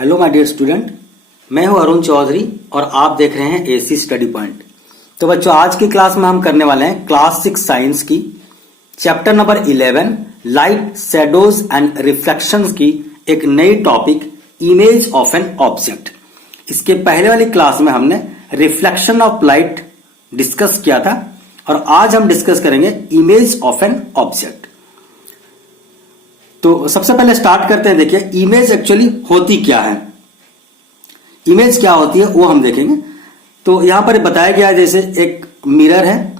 Hello my dear student, मैं हूं अरुण चौधरी और आप देख रहे हैं एसी स्टडी पॉइंट। तो बच्चों, आज की क्लास में हम करने वाले हैं क्लास 6 साइंस की chapter number 11 light, shadows and reflections की एक नई topic image of an object. इसके पहले वाली क्लास में हमने रिफ्लेक्शन ऑफ लाइट डिस्कस किया था और आज हम डिस्कस करेंगे इमेज ऑफ एन ऑब्जेक्ट। तो सबसे पहले स्टार्ट करते हैं। देखिए, इमेज एक्चुअली होती क्या है, इमेज क्या होती है वो हम देखेंगे। तो यहां पर बताया गया है, जैसे एक मिरर है,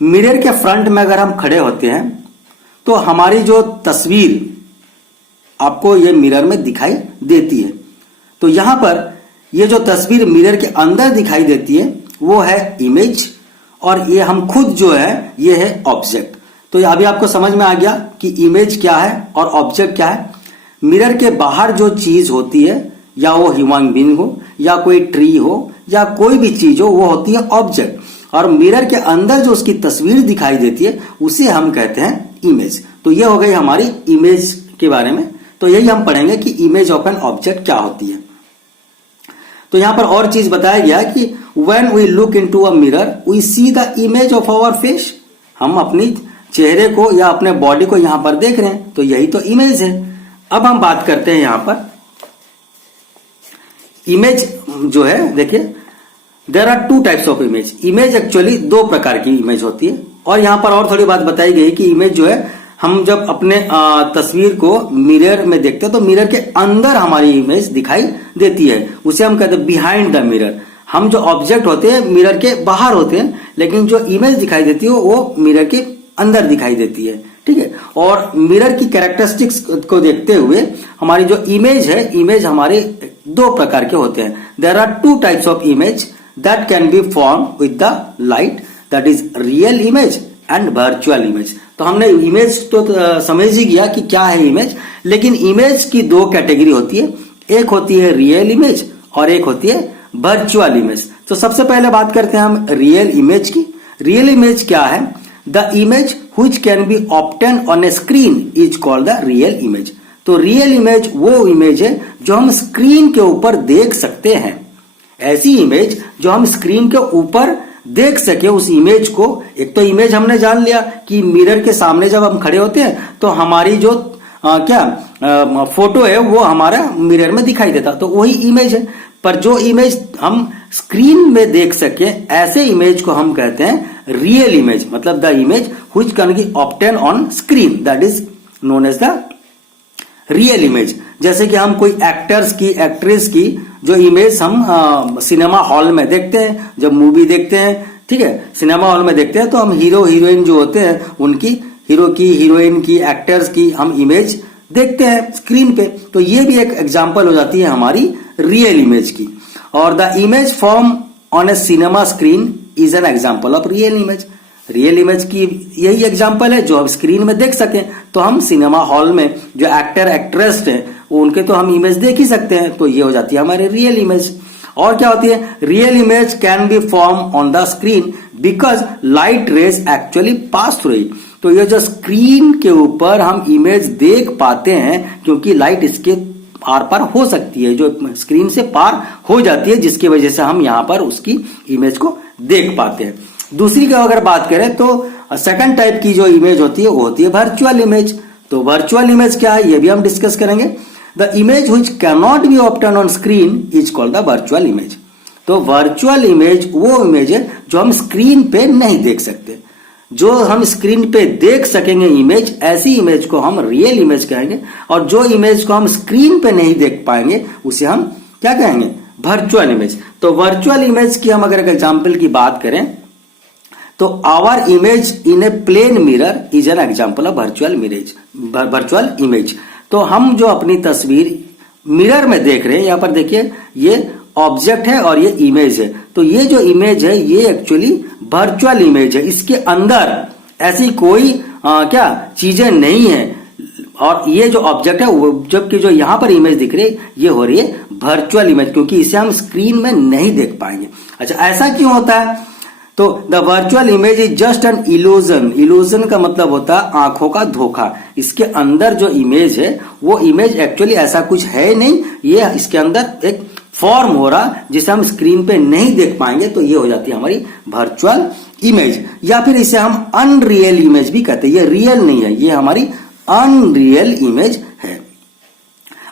मिरर के फ्रंट में अगर हम खड़े होते हैं तो हमारी जो तस्वीर आपको ये मिरर में दिखाई देती है। तो यहां पर ये जो तस्वीर मिरर के अंदर दिखाई देती है वो है इमेज, और ये हम खुद जो है ये है ऑब्जेक्ट। तो अभी आपको समझ में आ गया कि इमेज क्या है और ऑब्जेक्ट क्या है। मिरर के बाहर जो चीज होती है, या वो ह्यूमन बीइंग हो या कोई ट्री हो या कोई भी चीज हो, वो होती है ऑब्जेक्ट। और मिरर के अंदर जो उसकी तस्वीर दिखाई देती है उसे हम कहते हैं इमेज। तो ये हो गई हमारी इमेज के बारे में। तो यही हम पढ़ेंगे कि इमेज ऑफ एन ऑब्जेक्ट क्या होती है। तो यहां पर और चीज बताया गया है कि when we look into a mirror we see the image of our face. हम अपनी चेहरे को या अपने बॉडी को यहां पर देख रहे हैं, तो यही तो इमेज है। अब हम बात करते हैं यहां पर इमेज जो है। देखिए, there are two types of image. Image actually दो प्रकार की इमेज होती है। और यहां पर और थोड़ी बात बताई गई कि इमेज जो है, हम जब अपने तस्वीर को मिरर में देखते हैं तो मिरर के अंदर हमारी इमेज दिखाई देती है, उसे हम कहते हैं बिहाइंड द मिरर। हम जो ऑब्जेक्ट होते हैं मिरर के बाहर होते हैं, लेकिन जो इमेज दिखाई देती है वो मिरर के अंदर दिखाई देती है। ठीक है। और मिरर की कैरेक्टरिस्टिक्स को देखते हुए हमारी जो इमेज है, इमेज हमारे दो प्रकार के होते हैं। There are two types of image that can be form with the light, that is real image and virtual image. तो हमने इमेज तो समझ ही गया कि क्या है इमेज, लेकिन इमेज की दो कैटेगरी होती है। एक होती है रियल इमेज और एक होती है वर्चुअल इमेज। तो सबसे पहले बात करते हैं हम रियल इमेज की। रियल इमेज क्या है? The image which can be obtained on a screen is called the real image. तो रियल इमेज वो इमेज है जो हम स्क्रीन के ऊपर देख सकते हैं। ऐसी इमेज जो हम स्क्रीन के ऊपर देख सके, उस इमेज को, एक तो इमेज हमने जान लिया कि मिरर के सामने जब हम खड़े होते हैं तो हमारी जो फोटो है वो हमारा मिरर में दिखाई देता, तो वही इमेज है। पर जो इमेज हम स्क्रीन में देख सके, ऐसे इमेज को हम कहते हैं रियल इमेज। मतलब the image which can be obtain on screen, that is known as the real image. जैसे कि हम कोई एक्टर्स की, एक्ट्रेस की जो इमेज हम सिनेमा हॉल में देखते हैं, जब मूवी देखते हैं, ठीक है, सिनेमा हॉल में देखते हैं, तो हम हीरो हीरोइन जो होते हैं उनकी, हीरो की, हीरोइन की, एक्टर्स की हम इमेज देखते हैं स्क्रीन पे। तो ये भी एक एग्जांपल हो जाती है हमारी रियल इमेज की। और the image form on A cinema screen is an example of real image. Real image की यही एग्जांपल है जो हम स्क्रीन में देख सकें। तो हम सिनेमा हॉल में जो एक्टर एक्ट्रेस हैं उनके तो हम इमेज देख ही सकते हैं, तो ये हो जाती है हमारी रियल इमेज। और क्या होती है? Real image can be form on the screen because light rays actually pass through it. तो ये जो स्क्रीन के ऊपर हम इमेज देख पाते हैं, क्योंकि लाइट इसके आर पार हो सकती है, जो स्क्रीन से पार हो जाती है, जिसकी वजह से हम यहां पर उसकी इमेज को देख पाते हैं। दूसरी की अगर बात करें तो सेकंड टाइप की जो इमेज होती है वो होती है वर्चुअल इमेज। तो वर्चुअल इमेज क्या है ये भी हम डिस्कस करेंगे। The image which can not be obtain on screen is called the virtual image. तो वर्चुअल इमेज वो इमेज है जो हम स्क्रीन पे नहीं देख सकते। जो हम स्क्रीन पे देख सकेंगे इमेज, ऐसी इमेज को हम रियल इमेज कहेंगे। और जो इमेज को हम स्क्रीन पे नहीं देख पाएंगे उसे हम क्या कहेंगे? Virtual image. तो वर्चुअल इमेज की हम अगर एक एग्जांपल की बात करें तो our image in a plane mirror is an example of virtual image. तो हम जो अपनी तस्वीर मिरर में देख रहे हैं, यहां पर देखिए ये ऑब्जेक्ट है और ये इमेज है। तो ये जो इमेज है ये एक्चुअली वर्चुअल इमेज है। इसके अंदर ऐसी कोई क्या चीजें नहीं है। और ये जो ऑब्जेक्ट है वो, जबकि जो यहां पर इमेज दिख रही है ये हो रही है वर्चुअल इमेज, क्योंकि इसे हम स्क्रीन में नहीं देख पाएंगे। अच्छा, ऐसा क्यों होता है? तो the virtual image is just an illusion. Illusion का मतलब होता है आंखों का धोखा। इसके अंदर जो इमेज है वो इमेज एक्चुअली ऐसा कुछ है नहीं, ये इसके अंदर एक फॉर्म हो रहा जिसे हम स्क्रीन पे नहीं देख पाएंगे, तो ये हो जाती है हमारी वर्चुअल इमेज। या फिर इसे हम अनरियल इमेज भी कहते हैं। ये रियल नहीं है, ये हमारी अनरियल इमेज है।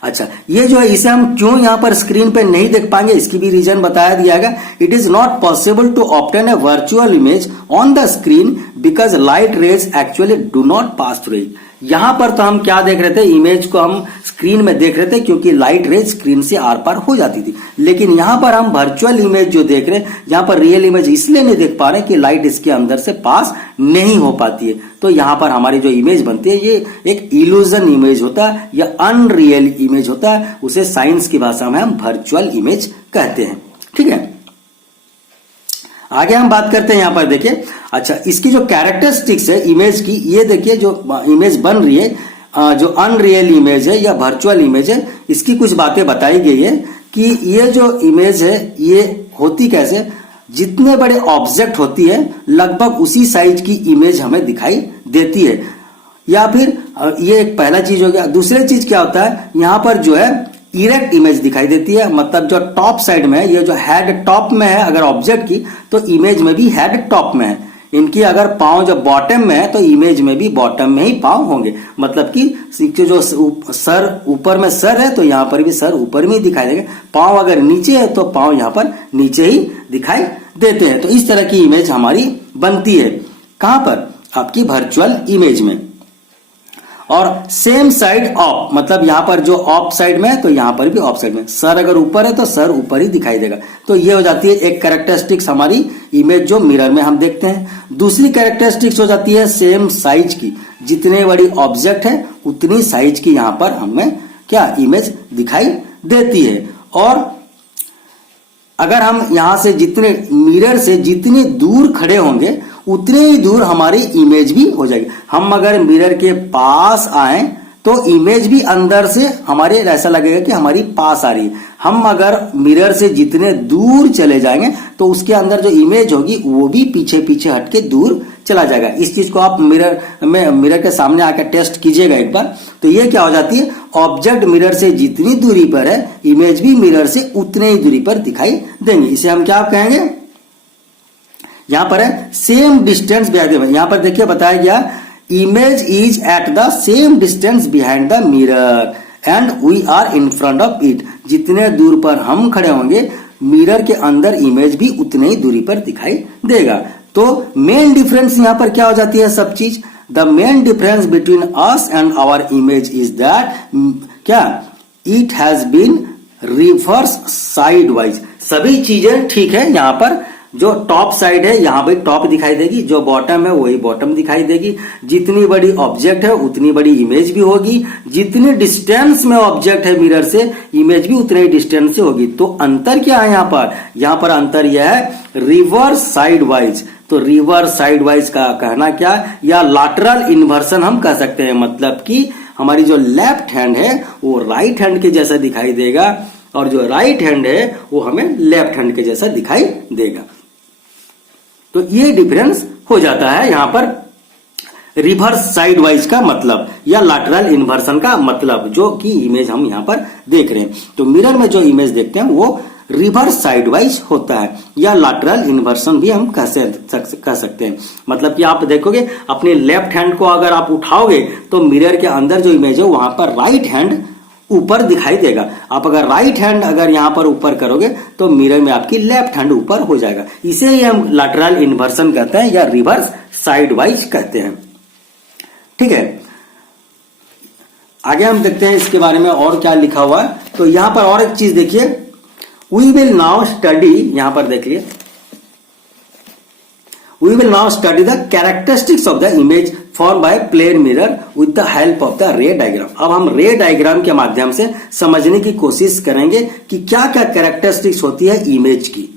अच्छा, ये जो है इसे हम क्यों यहां पर स्क्रीन पे नहीं देख पाएंगे, इसकी भी रीजन बताया दिया गया। It is not possible to obtain a virtual image on the screen because light rays actually do not pass through it. यहां पर तो हम क्या देख रहे थे, इमेज को हम स्क्रीन में देख रहे थे क्योंकि लाइट रेज स्क्रीन से आर पार हो जाती थी। लेकिन यहां पर हम वर्चुअल इमेज जो देख रहे हैं, यहां पर रियल इमेज इसलिए नहीं देख पा रहे कि लाइट इसके अंदर से पास नहीं हो पाती है। तो यहां पर हमारी जो इमेज बनती है ये एक इल्यूजन इमेज होता है या अनरियल इमेज होता है। उसे साइंस की भाषा में हम वर्चुअल इमेज कहते हैं। ठीक है, आगे हम बात करते हैं। यहां पर देखिए, अच्छा इसकी जो कैरेक्टरिस्टिक्स है इमेज की, ये देखिए जो इमेज बन रही है, जो अनरियल इमेज है या वर्चुअल इमेज है, इसकी कुछ बातें बताई गई है कि ये जो इमेज है ये होती कैसे, जितने बड़े ऑब्जेक्ट होती है लगभग उसी साइज की इमेज हमें दिखाई देती है। या फिर ये एक पहला चीज हो गया। दूसरी चीज क्या होता है, यहां पर जो है इरेक्ट इमेज दिखाई देती है, मतलब जो टॉप साइड में है, ये जो हेड टॉप में है अगर ऑब्जेक्ट की, तो इमेज में भी हेड टॉप में है। इनकी अगर पांव जब बॉटम में है तो इमेज में भी बॉटम में ही पांव होंगे। मतलब कि जो सर ऊपर में सर है तो यहां पर भी सर ऊपर में ही दिखाई देगा। पांव अगर नीचे है तो पांव यहां पर नीचे ही दिखाई देते हैं। तो इस तरह की इमेज हमारी बनती है। कहां पर, आपकी वर्चुअल इमेज में। और सेम साइड ऑफ, मतलब यहां पर जो ऑफ साइड में है तो यहां पर भी ऑफ साइड में। सर अगर ऊपर है तो सर ऊपर ही दिखाई देगा। तो ये हो जाती है एक कैरेक्टरिस्टिक्स हमारी इमेज जो मिरर में हम देखते हैं। दूसरी कैरेक्टरिस्टिक्स हो जाती है सेम साइज की। जितने बड़ी ऑब्जेक्ट है उतनी साइज की यहां पर हमें क्या इमेज दिखाई देती है। और अगर हम यहां से जितने मिरर से जितनी दूर खड़े होंगे उतने ही दूर हमारी इमेज भी हो जाएगी। हम अगर मिरर के पास आए तो इमेज भी अंदर से हमारे ऐसा लगेगा कि हमारी पास आ रही है। हम अगर मिरर से जितने दूर चले जाएंगे तो उसके अंदर जो इमेज होगी वो भी पीछे पीछे हटके दूर चला जाएगा। इस चीज को आप मिरर के सामने आकर टेस्ट कीजिएगा एक बार। तो ये क्या हो जाती है, ऑब्जेक्ट मिरर से जितनी दूरी पर है इमेज भी मिरर से उतने ही दूरी पर दिखाई देंगे। इसे हम क्या कहेंगे, यहां पर है सेम डिस्टेंस बिहाइंड। यहां पर देखिए बताया गया image is at the same distance behind the mirror and we are in front of it. जितने दूर पर हम खड़े होंगे मिरर के अंदर इमेज भी उतने ही दूरी पर दिखाई देगा। तो मेन डिफरेंस यहां पर क्या हो जाती है सब चीज, the main difference between us and our image is that क्या, it has been reverse side wise. सभी चीजें ठीक है, यहां पर जो टॉप साइड है यहां पर टॉप दिखाई देगी, जो बॉटम है वही बॉटम दिखाई देगी। जितनी बड़ी ऑब्जेक्ट है उतनी बड़ी इमेज भी होगी। जितने डिस्टेंस में ऑब्जेक्ट है मिरर से इमेज भी उतने ही डिस्टेंस से होगी। तो अंतर क्या है यहां पर अंतर यह है रिवर्स साइड वाइज। तो रिवर्स साइड वाइज का कहना क्या, या लैटरल इन्वर्सन हम कह सकते हैं। मतलब कि हमारी जो लेफ्ट हैंड है वो राइट हैंड के जैसा दिखाई देगा और जो राइट हैंड है वो हमें लेफ्ट हैंड के जैसा दिखाई देगा। तो ये डिफरेंस हो जाता है यहां पर रिवर्स साइड वाइज का मतलब या लैटरल इन्वर्सन का मतलब, जो कि इमेज हम यहां पर देख रहे हैं। तो मिरर में जो इमेज देखते हैं वो रिवर्स साइड वाइज होता है या लैटरल इन्वर्सन भी हम कह सकते हैं। मतलब कि आप देखोगे अपने लेफ्ट हैंड को अगर आप उठाओगे तो मिरर के अंदर जो इमेज है वहां पर राइट हैंड ऊपर दिखाई देगा। आप अगर राइट हैंड अगर यहां पर ऊपर करोगे तो मिरर में आपकी लेफ्ट हैंड ऊपर हो जाएगा। इसे ही हम लैटरल इन्वर्सन कहते हैं या रिवर्स साइड वाइज कहते हैं। ठीक है, आगे हम देखते हैं इसके बारे में और क्या लिखा हुआ है। तो यहां पर और एक चीज देखिए, वी विल नाउ स्टडी, यहां पर देखिए we will now study the characteristics of the image formed by plane mirror with the help of the ray diagram। अब हम रे डायग्राम के माध्यम से समझने की कोशिश करेंगे कि क्या क्या कैरेक्टरिस्टिक्स होती है इमेज की।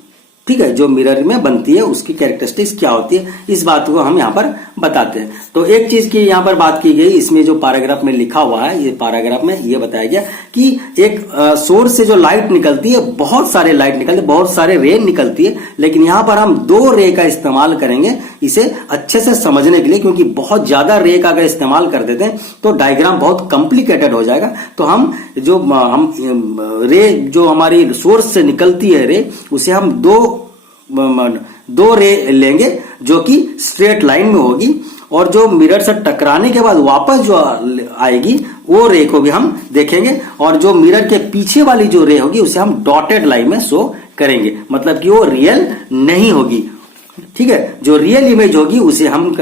ठीक है, जो मिरर में बनती है उसकी कैरेक्टरिस्टिक्स क्या होती है, इस बात को हम यहाँ पर बताते हैं। तो एक चीज की यहाँ पर बात की गई, इसमें जो पैराग्राफ में लिखा हुआ है, ये पैराग्राफ में ये बताया गया कि एक सोर्स से जो लाइट निकलती है, बहुत सारे लाइट निकलते हैं, बहुत सारे रे निकलती है, लेकिन यहाँ पर हम 2 रे का इस्तेमाल करेंगे इसे अच्छे से समझने के लिए, क्योंकि बहुत ज्यादा रे का अगर इस्तेमाल कर देते हैं तो डायग्राम बहुत कॉम्प्लिकेटेड हो जाएगा। तो हम रे जो हमारी सोर्स से निकलती है रे, उसे हम दो रे लेंगे जो कि स्ट्रेट लाइन में होगी, और जो मिरर से टकराने के बाद वापस जो आएगी वो रे को भी हम देखेंगे, और जो मिरर के पीछे वाली जो रे होगी उसे हम डॉटेड लाइन में शो करेंगे, मतलब कि वो रियल नहीं होगी। ठीक है, जो रियल इमेज होगी उसे हम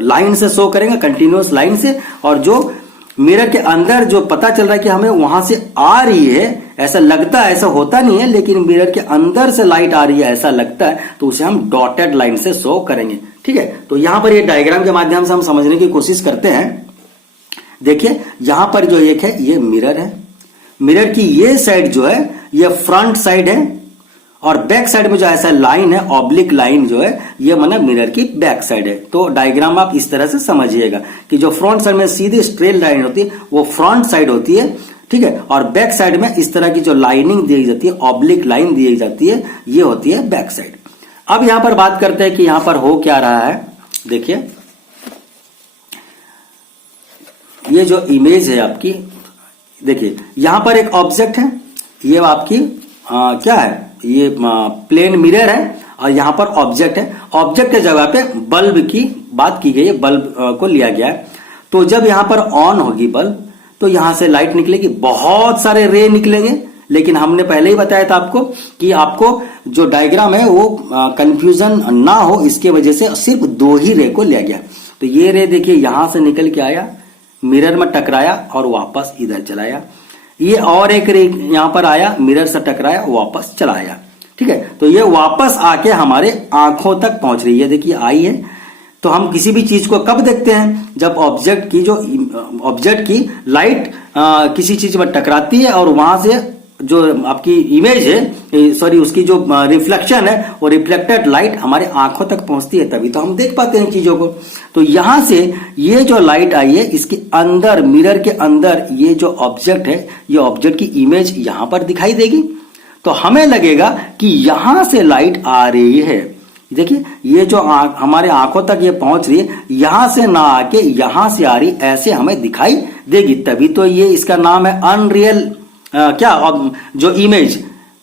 लाइन से शो करेंगे, कंटिन्यूअस लाइन से, और जो मिरर के अंदर जो पता चल रहा है कि हमें वहां से आ रही है, ऐसा लगता है, ऐसा होता नहीं है, लेकिन मिरर के अंदर से लाइट आ रही है ऐसा लगता है, तो उसे हम डॉटेड लाइन से शो करेंगे। ठीक है, तो यहां पर ये डायग्राम के माध्यम से हम समझने की कोशिश करते हैं। देखिए यहां पर जो एक है ये मिरर है, मिरर की ये साइड जो है ये फ्रंट साइड है, और बैक साइड में जो ऐसा लाइन है, ऑब्लिक लाइन जो है, ये मतलब मिरर की बैक साइड है। तो डायग्राम आप इस तरह से समझिएगा कि जो फ्रंट साइड में सीधी स्ट्रेट लाइन होती है वो फ्रंट साइड होती है, ठीक है, और बैक साइड में इस तरह की जो लाइनिंग दी जाती है, ऑब्लिक लाइन दी जाती है, ये होती है बैक साइड। अब यहां पर बात करते हैं कि यहां पर हो क्या रहा है। देखिए ये जो इमेज है आपकी, देखिए यहां पर एक ऑब्जेक्ट है, ये आपकी क्या है, ये प्लेन मिरर है, और यहां पर ऑब्जेक्ट है। ऑब्जेक्ट के जगह पे बल्ब की बात की गई है, बल्ब को लिया गया है। तो जब यहां पर ऑन होगी बल्ब तो यहां से लाइट निकलेगी, बहुत सारे रे निकलेंगे, लेकिन हमने पहले ही बताया था आपको कि आपको जो डायग्राम है वो कंफ्यूजन ना हो, इसके वजह से सिर्फ 2 ही रे को लिया गया। तो ये रे देखिए यहां से निकल के आया, मिरर में टकराया और वापस इधर चलाया। ये और एक रे यहां पर आया, मिरर से टकराया, वापस चला आया। ठीक है, तो ये वापस आके हमारे आंखों तक पहुंच रही है। देखिए आई है, तो हम किसी भी चीज को कब देखते हैं, जब ऑब्जेक्ट की लाइट किसी चीज पर टकराती है और वहां से जो आपकी इमेज है, सॉरी उसकी जो रिफ्लेक्शन है, वो रिफ्लेक्टेड लाइट हमारे आंखों तक पहुंचती है, तभी तो हम देख पाते हैं चीजों को। तो यहां से ये जो लाइट आई है, इसके अंदर, मिरर के अंदर ये जो ऑब्जेक्ट है, ये ऑब्जेक्ट की इमेज यहां पर दिखाई देगी। तो हमें लगेगा कि यहां से लाइट आ रही है। देखिए ये जो हमारे आंखों तक ये पहुंच रही है, यहां से ना आके यहां से आ रही, ऐसे हमें दिखाई देगी, तभी तो ये इसका नाम है अनरियल जो इमेज,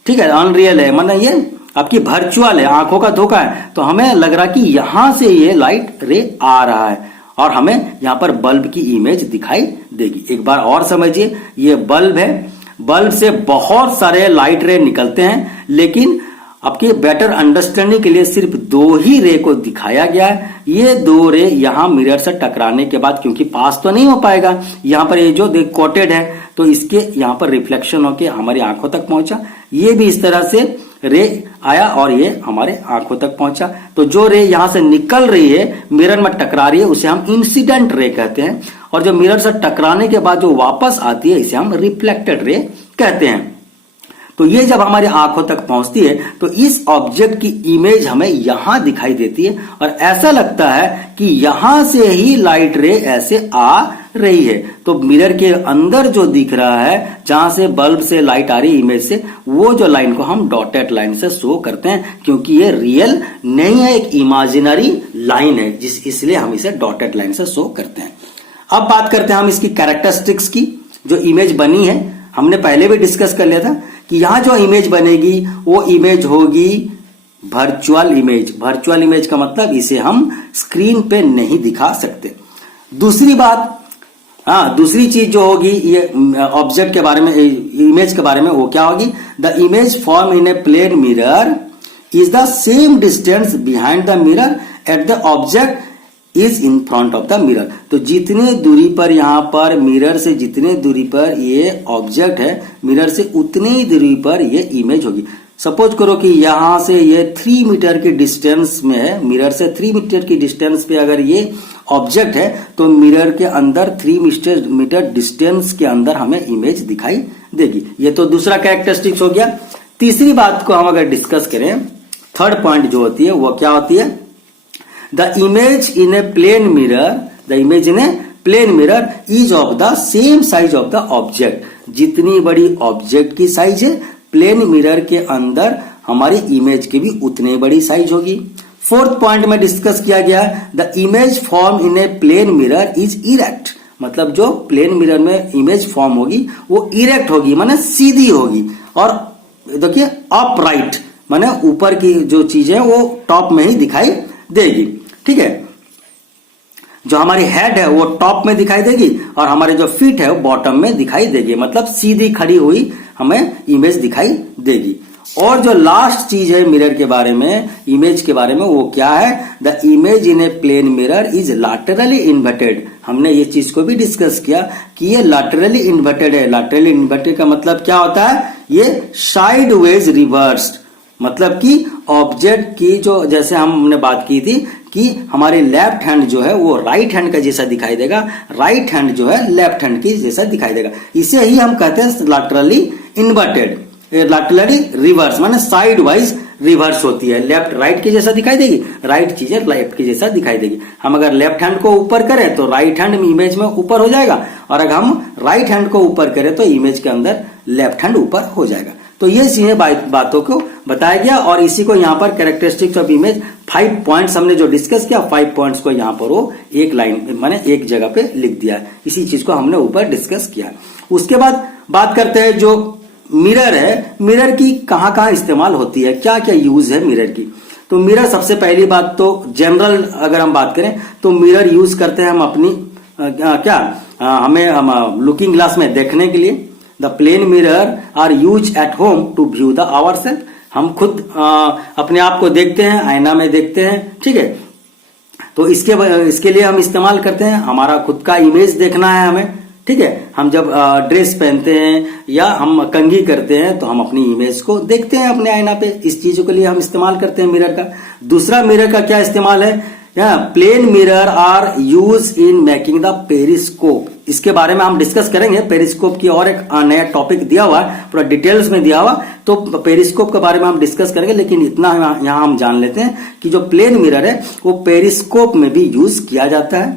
ठीक है, अनरियल है, मतलब ये आपकी वर्चुअल है, आंखों का धोखा है। तो हमें लग रहा कि यहां से ये लाइट रे आ रहा है और हमें यहां पर बल्ब की इमेज दिखाई देगी। एक बार और समझिए, ये बल्ब है, बल्ब से बहुत सारे लाइट रे निकलते हैं, लेकिन आपके बेटर अंडरस्टैंडिंग के लिए सिर्फ 2 ही रे को दिखाया गया है। ये 2 रे यहां मिरर से टकराने के बाद, क्योंकि पास तो नहीं हो पाएगा, यहां पर ये जो कोटेड है, तो इसके यहां पर रिफ्लेक्शन होके हमारी आंखों तक पहुंचा। ये भी इस तरह से रे आया और ये हमारे आंखों तक पहुंचा। तो जो रे यहां से निकल रही है, मिरर में टकरा रही है, उसे हम इंसिडेंट रे कहते हैं, और जो मिरर से टकराने के बाद जो वापस आती है, इसे हम रिफ्लेक्टेड रे कहते हैं। तो ये जब हमारे आंखों तक पहुंचती है तो इस ऑब्जेक्ट की इमेज हमें यहां दिखाई देती है, और ऐसा लगता है कि यहां से ही लाइट रे ऐसे आ रही है। तो मिरर के अंदर जो दिख रहा है, जहां से बल्ब से लाइट आ रही है इमेज से, वो जो लाइन को हम डॉटेड लाइन से शो करते हैं, क्योंकि ये रियल नहीं है, एक इमेजिनरी लाइन है, इसलिए हम इसे डॉटेड लाइन से शो करते हैं। अब बात करते हैं हम इसकी कैरेक्टरिस्टिक्स की। जो इमेज बनी है, हमने पहले भी डिस्कस कर लिया था कि यहां जो इमेज बनेगी वो इमेज होगी वर्चुअल इमेज। वर्चुअल इमेज का मतलब इसे हम स्क्रीन पे नहीं दिखा सकते। दूसरी बात, दूसरी चीज जो होगी ये ऑब्जेक्ट के बारे में, इमेज के बारे में, वो क्या होगी, the image form in a plane mirror is the same distance behind the mirror at the object is in front of the mirror. तो जितने दूरी पर, यहां पर मिरर से जितने दूरी पर ये ऑब्जेक्ट है, मिरर से उतनी ही दूरी पर ये इमेज होगी। सपोज करो कि यहां से ये 3 मीटर की डिस्टेंस में है, मिरर से 3 मीटर की डिस्टेंस पे अगर ये ऑब्जेक्ट है, तो मिरर के अंदर 3 मीटर डिस्टेंस के अंदर हमें इमेज दिखाई देगी। ये तो दूसरा कैरेक्टरिस्टिक्स हो गया। तीसरी बात को हम अगर डिस्कस करें, थर्ड पॉइंट जो होती है वो क्या होती है, the image in a plane mirror, the image in a plane mirror is of the same size of the object. जितनी बड़ी ऑब्जेक्ट की साइज है, प्लेन मिरर के अंदर हमारी इमेज की भी उतनी बड़ी साइज होगी। फोर्थ पॉइंट में डिस्कस किया गया है, the image form in a plane mirror is erect. मतलब जो प्लेन मिरर में इमेज फॉर्म होगी वो इरेक्ट होगी, माने सीधी होगी। और देखिए अपराइट, माने ऊपर की जो चीजें वो टॉप में ही दिखाई देगी। ठीक है, जो हमारी हेड है वो टॉप में दिखाई देगी और हमारे जो फीट है वो बॉटम में दिखाई देगी, मतलब सीधी खड़ी हुई हमें इमेज दिखाई देगी। और जो लास्ट चीज है मिरर के बारे में, इमेज के बारे में, वो क्या है, the image in a plane mirror is laterally inverted. हमने ये चीज को भी डिस्कस किया कि ये लैटरली इन्वर्टेड है। लैटरली इन्वर्टेड का मतलब क्या होता है, ये साइडवेज रिवर्स्ड, मतलब कि ऑब्जेक्ट की जो, जैसे हमने बात की थी कि हमारे लेफ्ट हैंड जो है वो राइट हैंड का जैसा दिखाई देगा, राइट हैंड जो है लेफ्ट हैंड की जैसा दिखाई देगा। इसे ही हम कहते हैं लैटरली इन्वर्टेड। लैटरली रिवर्स माने साइड वाइज रिवर्स होती है, लेफ्ट राइट के जैसा दिखाई देगी, राइट चीजें लेफ्ट के जैसा दिखाई देगी। हम अगर लेफ्ट हैंड को ऊपर करें तो राइट हैंड इमेज में ऊपर हो जाएगा, और अगर हम राइट हैंड को ऊपर करें तो इमेज के अंदर लेफ्ट हैंड ऊपर हो जाएगा। तो ये चीजें बातों को बताया गया, और इसी को यहाँ पर कैरेक्टरिस्टिक्स ऑफ इमेज 5 पॉइंट्स हमने जो डिस्कस किया, 5 पॉइंट्स को यहाँ पर वो एक लाइन माने एक जगह पे लिख दिया है। इसी चीज को हमने ऊपर डिस्कस किया। उसके बाद बात करते हैं जो मिरर है, मिरर की कहाँ कहाँ इस्तेमाल होती है, क्या क्या यूज है मिरर की। तो मिरर सबसे पहली बात तो जनरल अगर हम बात करें तो मिरर यूज करते हैं हम अपनी हमें लुकिंग ग्लास में देखने के लिए। The plane mirror are use at home to view the our self. हम खुद अपने आप को देखते हैं, आईना में देखते हैं, ठीक है। तो इसके लिए हम इस्तेमाल करते हैं, हमारा खुद का इमेज देखना है हमें, ठीक है। हम जब ड्रेस पहनते हैं या हम कंघी करते हैं तो हम अपनी इमेज को देखते हैं अपने आईना पे। इस चीजों के लिए हम इस्तेमाल करते हैं मिरर का। दूसरा मिरर का क्या इस्तेमाल है, plane mirror are use in making the periscope. इसके बारे में हम डिस्कस करेंगे। पेरिस्कोप की और एक नया टॉपिक दिया हुआ है, पूरा डिटेल्स में दिया हुआ, तो पेरिस्कोप के बारे में हम डिस्कस करेंगे। लेकिन इतना यहाँ हम जान लेते हैं कि जो प्लेन मिरर है वो पेरिस्कोप में भी यूज किया जाता है,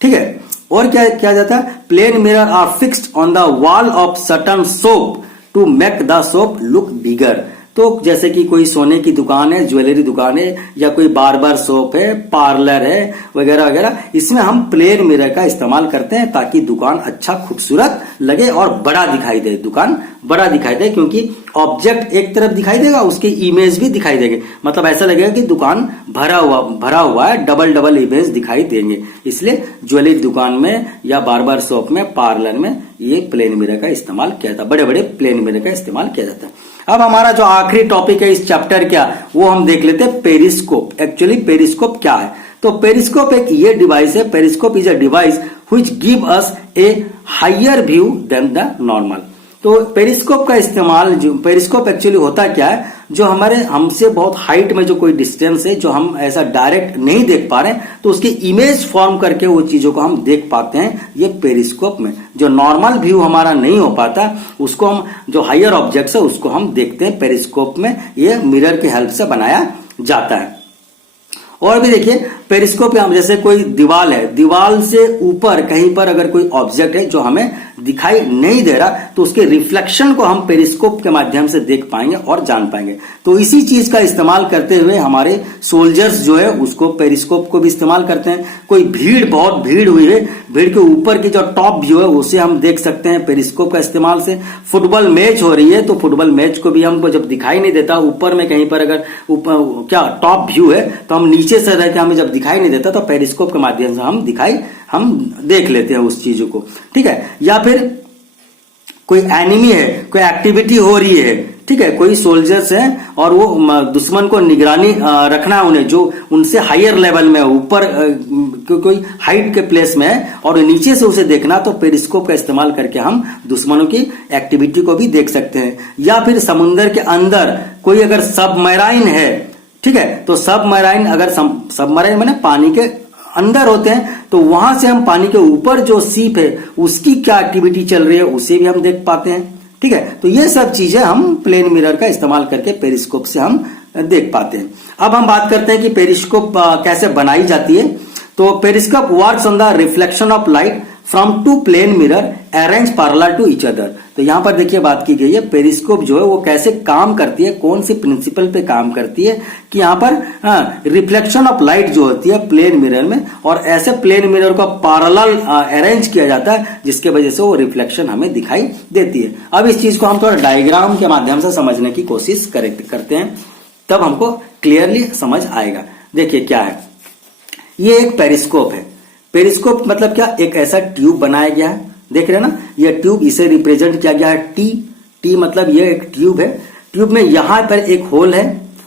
ठीक है। और क्या किया जाता है, plane mirror are fixed on the wall of certain shop to make the shop look bigger. तो जैसे कि कोई सोने की दुकान है, ज्वेलरी दुकान है, या कोई बार्बर शॉप है, पार्लर है, वगैरह वगैरह, इसमें हम प्लेन मिरर का इस्तेमाल करते हैं ताकि दुकान अच्छा खूबसूरत लगे और बड़ा दिखाई दे, दुकान बड़ा दिखाई दे। क्योंकि ऑब्जेक्ट एक तरफ दिखाई देगा, उसकी इमेज भी दिखाई देगी, मतलब ऐसा लगेगा कि दुकान भरा हुआ है, डबल इमेज दिखाई देंगे। इसलिए ज्वेलरी दुकान में या बार्बर शॉप में, पार्लर में ये प्लेन मिरर का इस्तेमाल किया जाता है, बड़े बड़े प्लेन मिरर का इस्तेमाल किया जाता है। अब हमारा जो आखिरी टॉपिक है इस चैप्टर का, वो हम देख लेते हैं पेरिस्कोप। एक्चुअली पेरिस्कोप क्या है, तो पेरिस्कोप एक ये डिवाइस है, periscope is a device which give us a higher view than the normal. तो पेरिस्कोप का इस्तेमाल, जो पेरिस्कोप एक्चुअली होता क्या है, जो हमारे हमसे बहुत हाइट में जो कोई डिस्टेंस है, जो हम ऐसा डायरेक्ट नहीं देख पा रहे हैं, तो उसकी इमेज फॉर्म करके वो चीजों को हम देख पाते हैं ये पेरिस्कोप में। जो नॉर्मल व्यू हमारा नहीं हो पाता, उसको हम, जो हायर ऑब्जेक्ट्स है उसको हम देखते हैं पेरिस्कोप में। ये मिरर की हेल्प से बनाया जाता है। और भी देखिए पेरिस्कोप में हम, जैसे कोई दीवार है, दीवार से ऊपर कहीं पर अगर कोई ऑब्जेक्ट है जो हमें दिखाई नहीं दे रहा, तो उसके रिफ्लेक्शन को हम पेरिस्कोप के माध्यम से देख पाएंगे और जान पाएंगे। तो इसी चीज का इस्तेमाल करते हुए हमारे सोल्जर्स जो है उसको पेरिस्कोप को भी इस्तेमाल करते हैं। कोई बहुत भीड़ हुई है, भीड़ के ऊपर की जो टॉप व्यू है उसे हम देख सकते हैं पेरिस्कोप का इस्तेमाल से। फुटबॉल मैच हो रही है तो फुटबॉल मैच को भी हमको जब दिखाई नहीं देता, ऊपर में कहीं पर अगर ऊपर क्या टॉप व्यू है, तो हम नीचे से रह के हमें जब दिखाई नहीं देता तो पेरिस्कोप के माध्यम से हम देख लेते हैं उस चीजों को, ठीक है। या फिर कोई एनिमी है, कोई एक्टिविटी हो रही है, ठीक है, कोई सोल्जर्स हैं और वो दुश्मन को निगरानी रखना है उन्हें, जो उनसे हायर लेवल में, ऊपर कोई हाइट के प्लेस में है और नीचे से उसे देखना, तो पेरिस्कोप का इस्तेमाल करके हम दुश्मनों की एक्टिविटी को भी देख सकते हैं। या फिर समुद्र के अंदर कोई अगर सबमराइन है, ठीक है, तो सबमराइन, अगर सबमराइन माने पानी के अंदर होते हैं, तो वहां से हम पानी के ऊपर जो सीप है उसकी क्या एक्टिविटी चल रही है उसे भी हम देख पाते हैं, ठीक है। तो ये सब चीजें हम प्लेन मिरर का इस्तेमाल करके पेरिस्कोप से हम देख पाते हैं। अब हम बात करते हैं कि पेरिस्कोप कैसे बनाई जाती है। तो periscope works on the reflection of light from two plane mirror arrange parallel to each other. तो यहां पर देखिए बात की गई है पेरिस्कोप जो है वो कैसे काम करती है, कौन सी प्रिंसिपल पे काम करती है कि यहां पर रिफ्लेक्शन ऑफ लाइट जो होती है प्लेन मिरर में, और ऐसे प्लेन मिरर को पैरेलल अरेंज किया जाता है जिसके वजह से वो रिफ्लेक्शन हमें दिखाई देती है। अब इस चीज को हम थोड़ा डायग्राम के माध्यम से समझने की कोशिश करते हैं, तब हमको क्लियरली समझ आएगा। देखिए क्या है, ये एक पेरिस्कोप है। पेरिस्कोप मतलब क्या, एक ऐसा ट्यूब बनाया गया है, देख रहे हैं ना, ये ट्यूब, इसे रिप्रेजेंट किया गया है टी मतलब ये एक ट्यूब है। ट्यूब में यहां पर एक होल है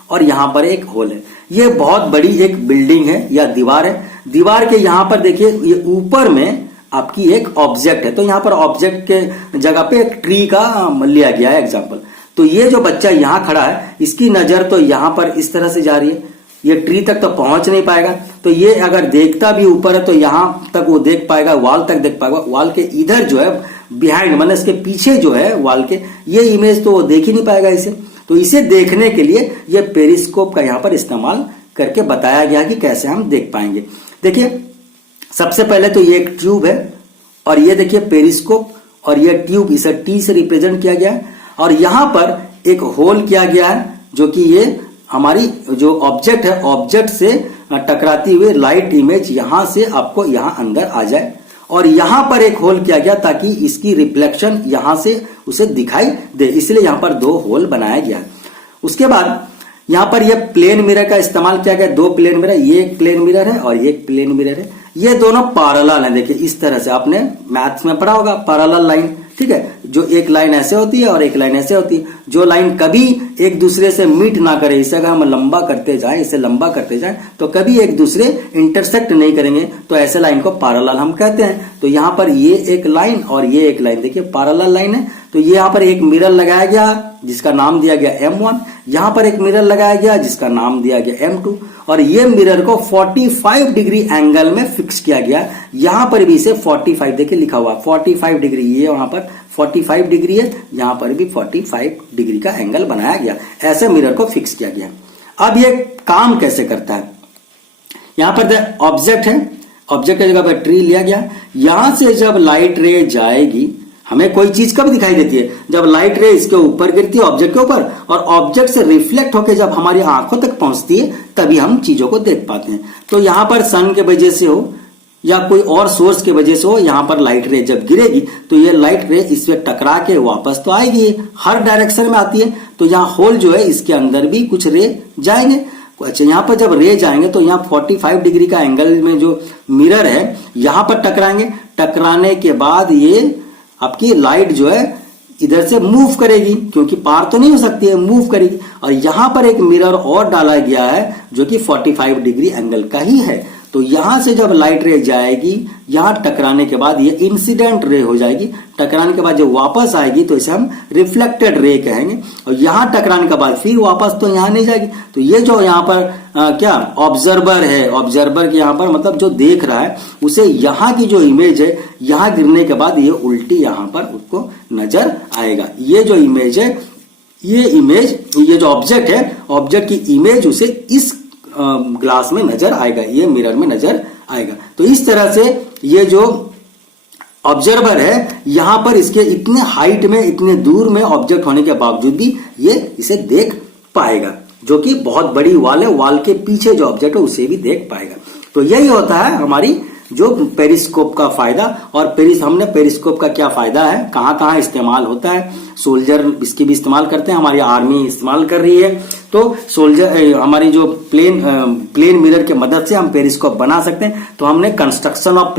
और यहां पर एक होल है। ये बहुत बड़ी एक बिल्डिंग है या दीवार है। दीवार के यहां पर देखिए ये ऊपर में आपकी एक ऑब्जेक्ट है, तो यहां पर ऑब्जेक्ट के जगह पे एक ट्री का लिया गया है एग्जाम्पल। तो ये जो बच्चा यहां खड़ा है इसकी नजर तो यहां पर इस तरह से जा रही है, ये ट्री तक तो पहुंच नहीं पाएगा। तो ये अगर देखता भी ऊपर है तो यहां तक वो देख पाएगा, वॉल तक देख पाएगा। वॉल के इधर जो है बिहाइंड मतलब इसके पीछे जो है वॉल के, ये इमेज तो वो देख ही नहीं पाएगा इसे। तो इसे देखने के लिए ये पेरिस्कोप का यहां पर इस्तेमाल करके बताया गया कि कैसे हम देख पाएंगे। देखिए सबसे पहले तो ये एक ट्यूब है और ये देखिए पेरिस्कोप, और ये ट्यूब इसे टी से रिप्रेजेंट किया गया है, और यहां पर एक होल किया गया है जो कि ये हमारी जो ऑब्जेक्ट है, ऑब्जेक्ट से टकराती हुई लाइट इमेज यहां से आपको यहां अंदर आ जाए, और यहां पर एक होल किया गया ताकि इसकी रिफ्लेक्शन यहां से उसे दिखाई दे, इसलिए यहां पर दो होल बनाया गया। उसके बाद यहां पर ये प्लेन मिरर का इस्तेमाल किया गया, दो प्लेन मिरर, ये एक प्लेन मिरर है और ये एक प्लेन मिरर है। ये दोनों पैरेलल हैं, देखिए इस तरह से आपने मैथ्स में पढ़ा होगा पैरेलल लाइन, ठीक है, जो एक लाइन ऐसे होती है और एक लाइन ऐसे होती है। जो लाइन कभी एक दूसरे से मीट ना करे, इसे अगर हम लंबा करते जाएं, इसे लंबा करते जाएं तो कभी एक दूसरे इंटरसेक्ट नहीं करेंगे, तो ऐसे लाइन को पैरेलल हम कहते हैं। तो यहां पर ये एक लाइन और ये एक लाइन देखिए पैरेलल लाइन है। तो ये यहां पर एक मिरर लगाया गया जिसका नाम दिया गया M1, यहां पर एक मिरर लगाया गया जिसका नाम दिया गया M2, और ये मिरर को 45 डिग्री एंगल में फिक्स किया गया। यहां पर भी इसे 45 देखिए लिखा हुआ 45 डिग्री, ये वहां पर 45 डिग्री है, यहां पर भी 45 डिग्री का एंगल बनाया गया, ऐसे मिरर को फिक्स किया गया। अब ये काम कैसे करता है, यहां पर ऑब्जेक्ट है, ऑब्जेक्ट की जगह पर ट्री लिया गया। यहां से जब लाइट रे जाएगी, हमें कोई चीज कब दिखाई देती है, जब लाइट रे इसके ऊपर गिरती है ऑब्जेक्ट के ऊपर, और ऑब्जेक्ट से रिफ्लेक्ट होकर जब हमारी आंखों तक पहुंचती है तभी हम चीजों को देख पाते हैं। तो यहां पर सन के वजह से हो या कोई और सोर्स की वजह से हो, यहां पर लाइट रे जब गिरेगी तो ये लाइट रे इससे टकरा के वापस तो आएगी, हर डायरेक्शन में आती है। तो यहाँ होल जो है इसके अंदर भी कुछ रे जाएंगे। अच्छा, यहाँ पर जब रे जाएंगे तो यहाँ 45 डिग्री का एंगल में जो मिरर है यहां पर टकराएंगे। टकराने के बाद ये आपकी लाइट जो है इधर से मूव करेगी, क्योंकि पार तो नहीं हो सकती है, मूव करेगी। और यहां पर एक मिरर और डाला गया है जो कि 45 डिग्री एंगल का ही है। तो यहां से जब लाइट रे जाएगी, यहां टकराने के बाद ये इंसिडेंट रे हो जाएगी। टकराने के बाद जब वापस आएगी तो इसे हम रिफ्लेक्टेड रे कहेंगे, और यहां टकराने के बाद फिर वापस तो यहां नहीं जाएगी। तो ये जो यहां पर क्या ऑब्जर्वर है, ऑब्जर्वर के यहां पर मतलब जो देख रहा है उसे यहां की जो इमेज है यहां गिरने के बाद ये उल्टी यहां पर उसको नजर आएगा। ये जो इमेज है, ये इमेज, ये जो ऑब्जेक्ट है, ऑब्जेक्ट की इमेज उसे इस ग्लास में नजर आएगा, ये मिरर में नजर आएगा। तो इस तरह से ये जो ऑब्जर्वर है यहां पर इसके इतने हाइट में, इतने दूर में ऑब्जेक्ट होने के बावजूद भी ये इसे देख पाएगा, जो कि बहुत बड़ी वॉल है, वॉल के पीछे जो ऑब्जेक्ट है उसे भी देख पाएगा। तो यही होता है हमारी जो पेरिस्कोप का फायदा। और हमने पेरिस्कोप का क्या फायदा है, कहां कहां इस्तेमाल होता है, सोल्जर इसकी भी इस्तेमाल करते हैं, हमारी आर्मी इस्तेमाल कर रही है। तो सोल्जर हमारी जो प्लेन मिरर की मदद से हम पेरिस्कोप बना सकते हैं। तो हमने कंस्ट्रक्शन ऑफ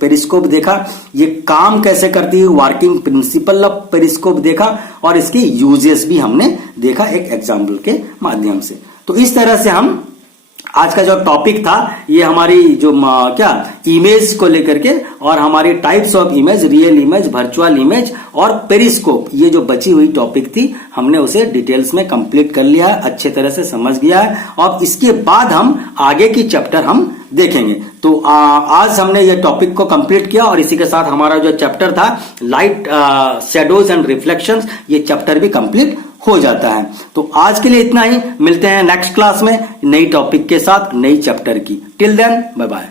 पेरिस्कोप देखा, ये काम कैसे करती है, वर्किंग प्रिंसिपल ऑफ पेरिस्कोप देखा, और इसके यूजेस भी हमने देखा एक एग्जाम्पल के माध्यम से। तो इस तरह से हम आज का जो टॉपिक था ये हमारी जो क्या इमेज को लेकर के, और हमारी types of image, real image, virtual image और पेरिस्कोप, ये जो बची हुई टॉपिक थी हमने उसे डिटेल्स में कंप्लीट कर लिया है, अच्छे तरह से समझ गया है। और इसके बाद हम आगे की चैप्टर हम देखेंगे। तो आज हमने ये टॉपिक को कंप्लीट किया और इसी के साथ हमारा जो चैप्टर था लाइट शेडोज एंड रिफ्लेक्शंस, ये चैप्टर भी कंप्लीट हो जाता है। तो आज के लिए इतना ही, मिलते हैं नेक्स्ट क्लास में नई टॉपिक के साथ, नई चैप्टर की। Till then bye bye.